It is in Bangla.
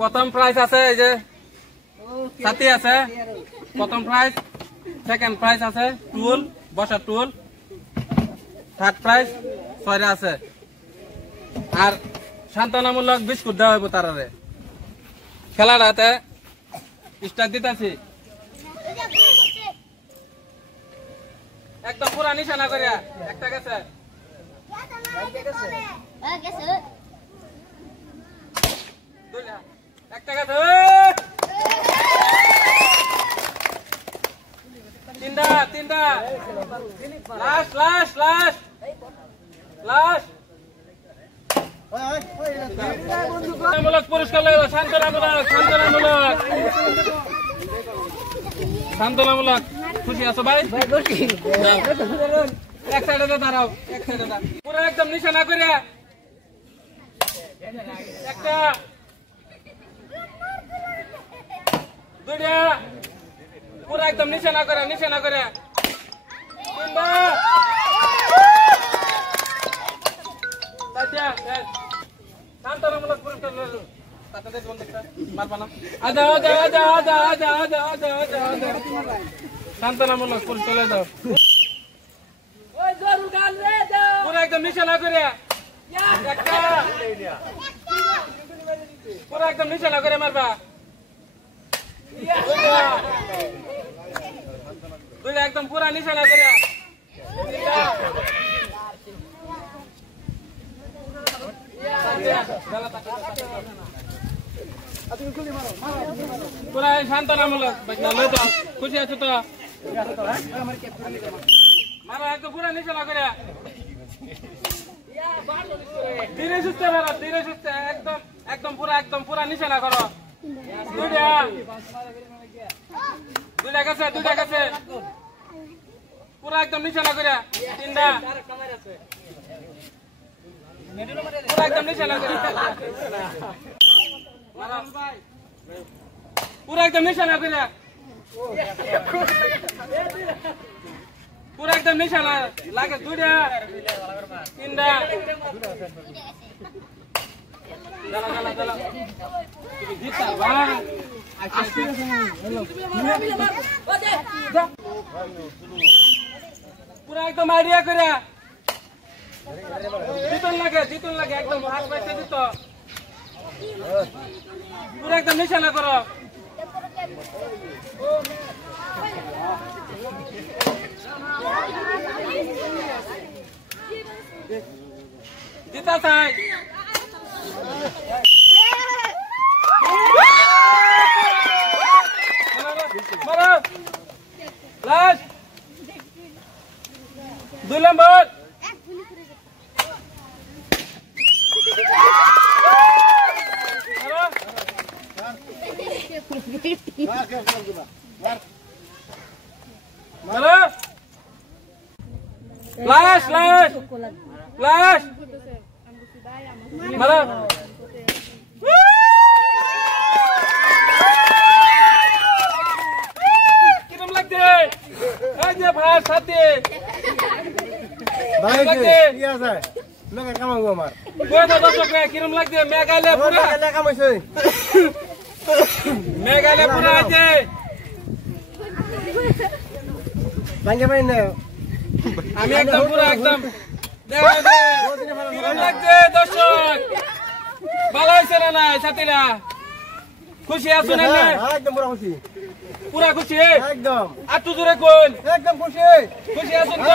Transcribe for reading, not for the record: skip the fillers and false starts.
প্রথম প্রাইজ আছে এই যে ছাতি আছে প্রথম প্রাইজ সেকেন্ড প্রাইজ আছে টুল বসার টুল থার্ড প্রাইজ ছয়টা আছে আর সান্ত্বনামূলক বিস্কুট দেওয়া হইব তারারে খেলাটাতে স্টার্ট দিতেছি একদম পুরা নিশানা করিয়া একটা গেছে একটা গেছে তিনটা লাস্ট লাস্ট লাস্ট লাস্ট সান্ত্বনামূলক পুরস্কার লাগলো সান্ত্বনামূলক খুশি আছো ভাই এক সাইডে দাঁড়াও এক সাইডে পুরো একদম নিশানা করে একটা দুইটা পুরো একদম নিশানা করে তিনটা সান্ত্বনামূলক পুরস্কার লাগলো সান্ত্বনামূলক পুরস্কার দাও পুরো একদম নিশানা করে পুরো একদম নিশানা করে মারবা দুইটা একদম পুরা নিশানা করে পুরা সান্ত্বনামূলক খুশি আছো তো মারা একদম পুরা নিশানা করে ধীরে সুস্থে মারো ধীরে সুস্থে একদম একদম পুরা নিশানা করো দুইটা গেছে পুরা একদম নিশানা করে তিনটা পুরা একদম নিশানা করে পুরা একদম নিশানা করে পুরা একদম নিশানা লাগে দুইটা তিনটা পুরা একদম আইডিয়া করে জিতন লাগে একদম হাত পাইতে দিত পুরা একদম নিশানা করো জিতা চাই লাস্ট 2 নম্বর লাস্ট লাস্ট লাস্ট মারো কিরম লাগছে এই যে ভাই সাথে ভাই কি আছে লোকে কামাবো আমার কই দাও দর্শক কিরম লাগছে মেঘালয় পুরা কামাইছে মেঘালয় পুরা আছে ভাঙ্গে ভাই না আমি একদম পুরা একদম কিরম লাগছে দর্শক ভালো হয়েছে না না সাথীরা খুশি আছো না একদম পুরা খুশি একদম আর তুই জোরে কোন একদম খুশি আছো তো